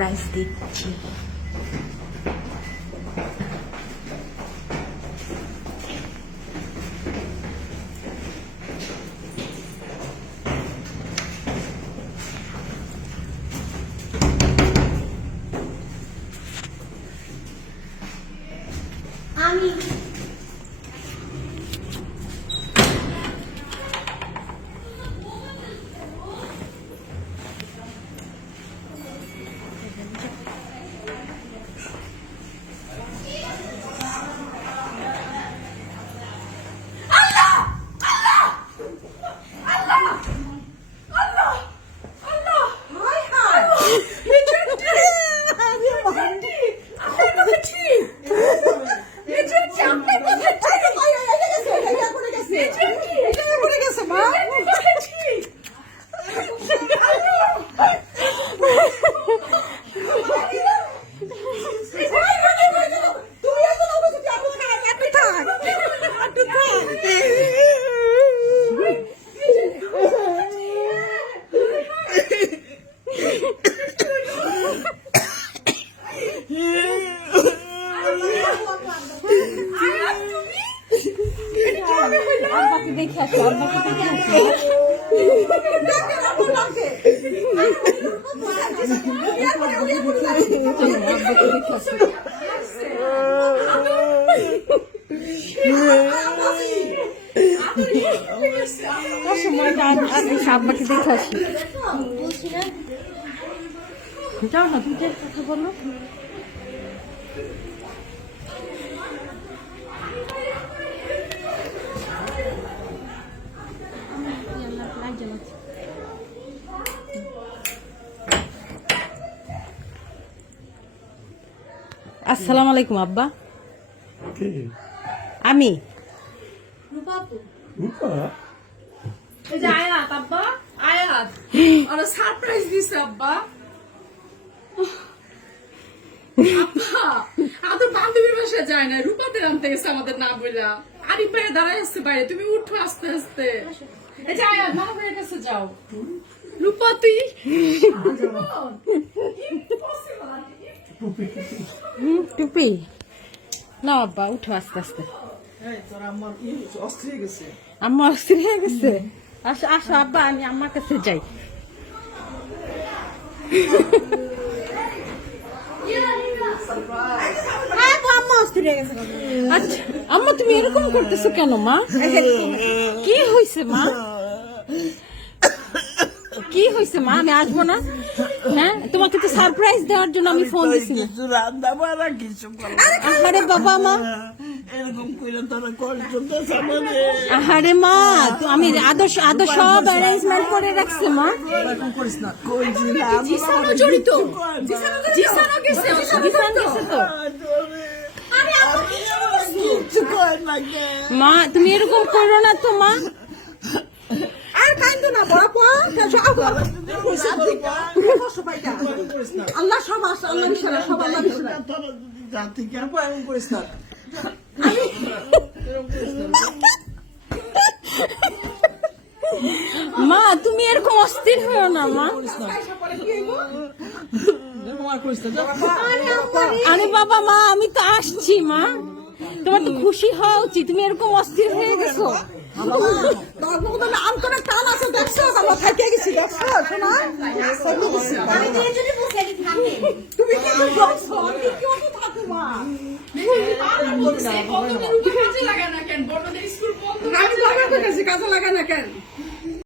Surprise দিচ্ছি। আমি দেখে আসো, আব্বাকে দেখে আসি। যাও না, তুমি কথা বলো। আসসালামু আলাইকুম আব্বা। আমি আয়াত আব্বা, আয়াত আর সারপ্রাইজ দিছে আব্বা। আব্বা আমাদের বান্ধবীর বাসায় যায় না, রূপাদের আনতে গেছে আমাদের না বইলা। আরি পায়ে দাঁড়ায় আসছে বাইরে, তুমি উঠো আস্তে আস্তে। এই যে আয়াত মামা ভাইয়ের কাছে যাও। রূপা তুই টুপি না আব্বা, উঠো আস্তে আস্তে। আম্মা অস্থির হয়ে গেছে। আসো আসো আব্বা, আমি আম্মার কাছে যাই। আচ্ছা আম্মা, তুমি এরকম করতেছো কেন মা? কি হয়েছে মা? কি হয়েছে মা? আমি আসবো না? হ্যাঁ, তোমাকে তো সারপ্রাইজ দেওয়ার জন্য আমি ফোন দিছিলাম। আরে বাবা মা, আরে মা, আমি আদর্শ সব অ্যারেঞ্জমেন্ট করে রাখছি মা। মা তুমি এরকম করো না তো মা। আর কাইন্দ না বাবা, আল্লাহ সব আছে, আল্লাহ বিশাল, সব আল্লাহ বিশাল। জাতি কেন এমন করিস না? মা তুমি এরকম অস্থির হও না মা। আরে বাবা মা, আমি তো আসছি মা, তোমার তো খুশি হওয়া উচিত। তুমি এরকম অস্থির হয়ে গেছো। কাজে লাগা না কেন?